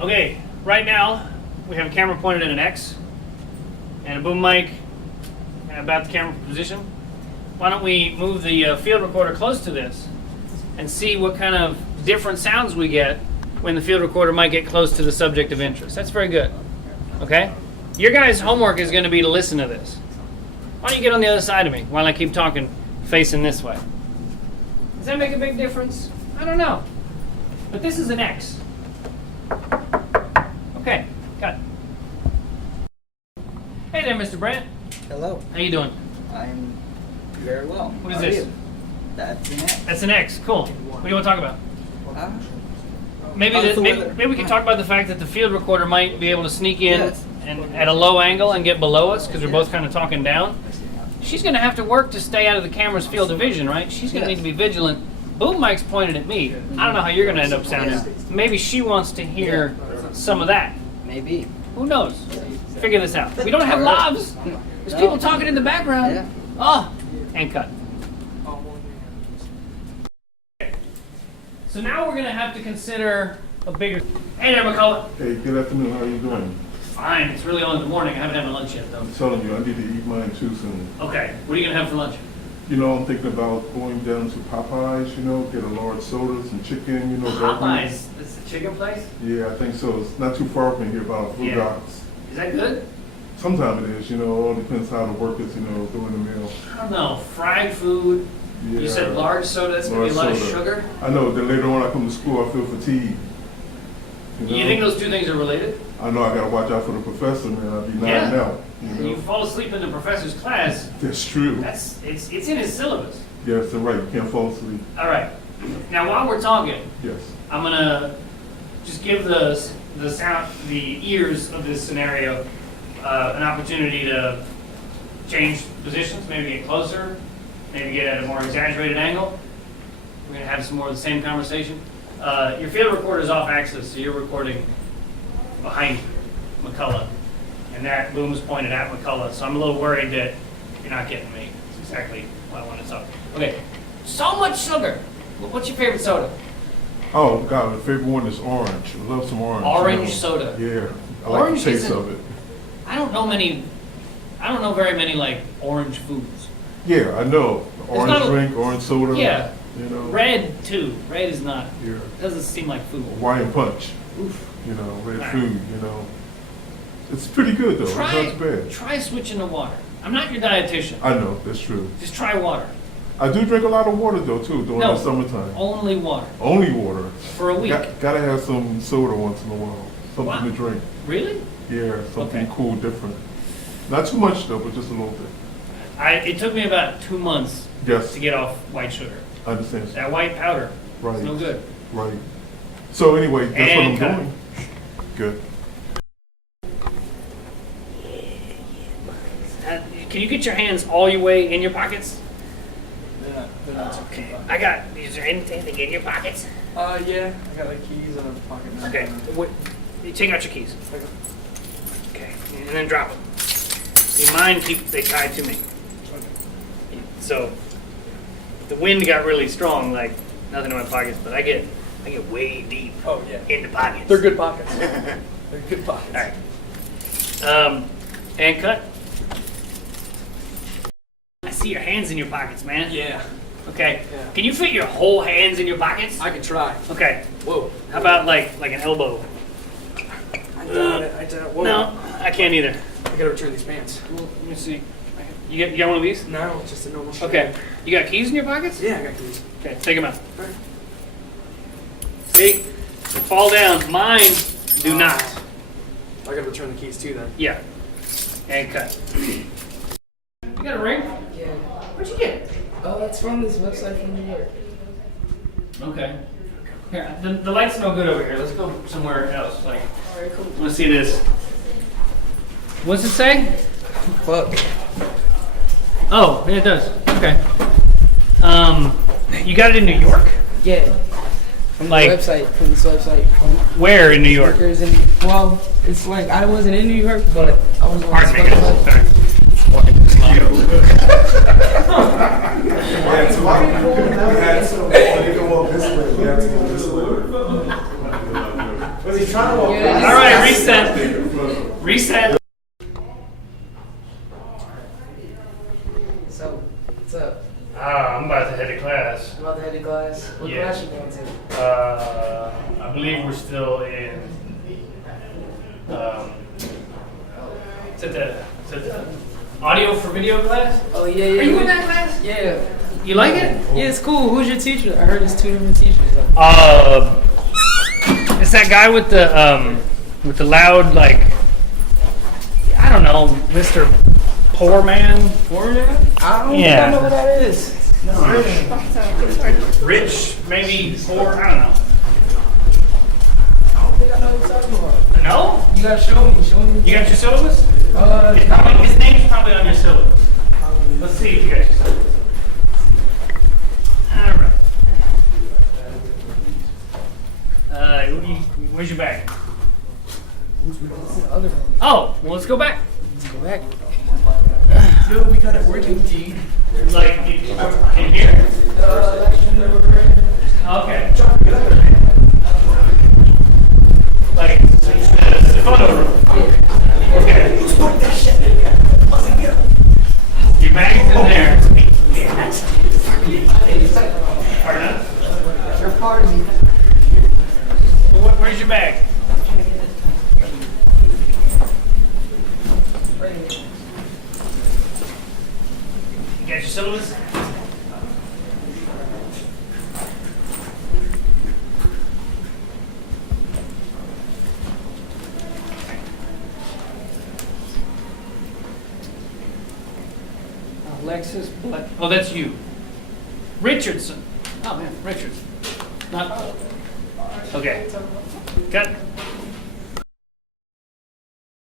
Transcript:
Okay, right now we have a camera pointed at an X and a boom mic about the camera position. Why don't we move the field recorder close to this and see what kind of different sounds we get when the field recorder might get close to the subject of interest. That's very good. Okay? Your guys' homework is going to be to listen to this. Why don't you get on the other side of me while I keep talking facing this way? Does that make a big difference? I don't know. But this is an X. Okay, got it. Hey there, Mr. Brandt. Hello. How you doing? I'm very well. What is How are this? you? That's an X. That's an X. Cool. What do you want to talk about? Uh, Maybe we can talk about the fact that the field recorder might be able to sneak in Yes. and at a low angle and get below us because we're both kind of talking down. She's going to have to work to stay out of the camera's field of vision, right? She's going to need to be vigilant. Boom mic's pointed at me. I don't know how you're going to end up sounding. Maybe she wants to hear some of that. Maybe. Who knows? Figure this out. We don't have lavs. There's people talking in the background. Yeah. Oh, and cut. So now we're going to have to consider a bigger... Hey there, McCullough. Hey, good afternoon. How are you doing? Fine. It's really only the morning. I haven't had my lunch yet, though. I'm telling you, I need to eat mine too soon. Okay. What are you going to have for lunch? You know, I'm thinking about going down to Popeyes, you know, get a large soda, some chicken, you know. Popeyes. It's the chicken place? Yeah, I think so. It's not too far from here, about Blue Yeah. Docks. Is that good? Sometimes it is, you know, it all depends how the workers, you know, doing the meal. I don't know. Fried food. Yeah. You said large soda. That's going to be a lot of Large soda. sugar. I know, then later on I come to school, I feel fatigued. You think those two things are related? I know I gotta watch out for the professor, man. I'll be nodding out. You You know? fall asleep in the professor's class. That's true. It's in his syllabus. Yes, you're right. You can't fall asleep. All right. Now, while we're talking, Yes. I'm gonna just give the ears of this scenario an opportunity to change positions, maybe get closer, maybe get at a more exaggerated angle. We're gonna have some more of the same conversation. Your field recorder is off axis, so you're recording behind McCullough, and that boom is pointed at McCullough. So I'm a little worried that you're not getting me. That's exactly what I want to talk. Okay, so much sugar. What's your favorite soda? Oh God, my favorite one is orange. I love some orange. Orange you know. soda. Yeah, I Orange like the taste isn't- of it. I don't know very many like orange foods. Yeah, I know. Orange not a- drink, orange soda. Yeah. You know. Red too. Red is not. Yeah. Doesn't seem like food. Wine punch. Oof. You know, red Right. food. You know. It's pretty good though. Try It's not bad. try switching to water. I'm not your dietitian. I know that's true. Just try water. I do drink a lot of water though too during No. the summertime. Only water Only water. for a week. Gotta have some soda once in a while. Something Wow. to drink. Really? Yeah, something Okay. cool, different. Not too much though, but just a little bit. It took me about 2 months Yes, to get off white sugar. I understand. That white powder. Right. It's no good. Right. So anyway, that's And what I'm cut. doing. Good. Can you get your hands all your way in your pockets? They're not too Okay. bad. Is there anything in your pockets? Yeah, I got like keys and a pocket knife. Okay. You take out your keys. Okay. And then drop them. See, mine they tied to me. So the wind got really strong, like nothing in my pockets, but I get way deep Oh yeah. in the pockets. They're good pockets. They're good pockets. All right. And cut. I see your hands in your pockets, man. Yeah, Okay. Yeah. Can you fit your whole hands in your pockets? I can try. Okay. Whoa. How about like an elbow? I doubt it. I doubt. Whoa. No, I can't either. I gotta return these pants. Well, let me see. You got one of these? No, just a normal shirt. Okay. You got keys in your pockets? Yeah, I got keys. Okay, take them out. Alright. See? They fall down. Mine do not. I gotta return the keys too then. Yeah. And cut. You got a ring? Yeah. Where'd you get it? Oh, it's from this website from New York. Okay. Here, the light's no good over here. Let's go somewhere else. Like, Alright, cool. I want to see this. What's it say? Fuck. Oh, yeah, it does. Okay. You got it in New York? Yeah. From the Like- website, from this website. Where in New York? Workers in, well, it's like, I wasn't in New York, but I was on Pardon me, this guys. website. Sorry. Walking too slow. Was he trying to walk? Yeah, So, what's up? I'm about to head to class. You about to head to class? What Yeah. class you going to? I believe we're still in. Is it the audio for video class? Oh, yeah, yeah. Are you in that class? Yeah. You like it? Yeah, it's cool. Who's your teacher? I heard it's two different teachers. It's that guy with the loud, like, I don't know, Mr. Poor Man. Foreigner? I don't think Yeah. I know what that is. Rich, maybe poor, I don't know. I don't think I know what you're talking about. No? You gotta show me. Show me. You got your syllabus? No. His name's probably on your syllabus. Let's see if you got your syllabus. All right. Where's your bag? This is the other one. Oh, well, let's go back. Let's go back. Dude, we got it working, G. Like, in here? Okay. Like, the photo room. Okay. Your bag's in there. Pardon? Your party. Where's your bag? You got your syllabus? Alexis Black. Oh, that's you. Richardson. Oh man, Richardson. Not. Okay. Cut.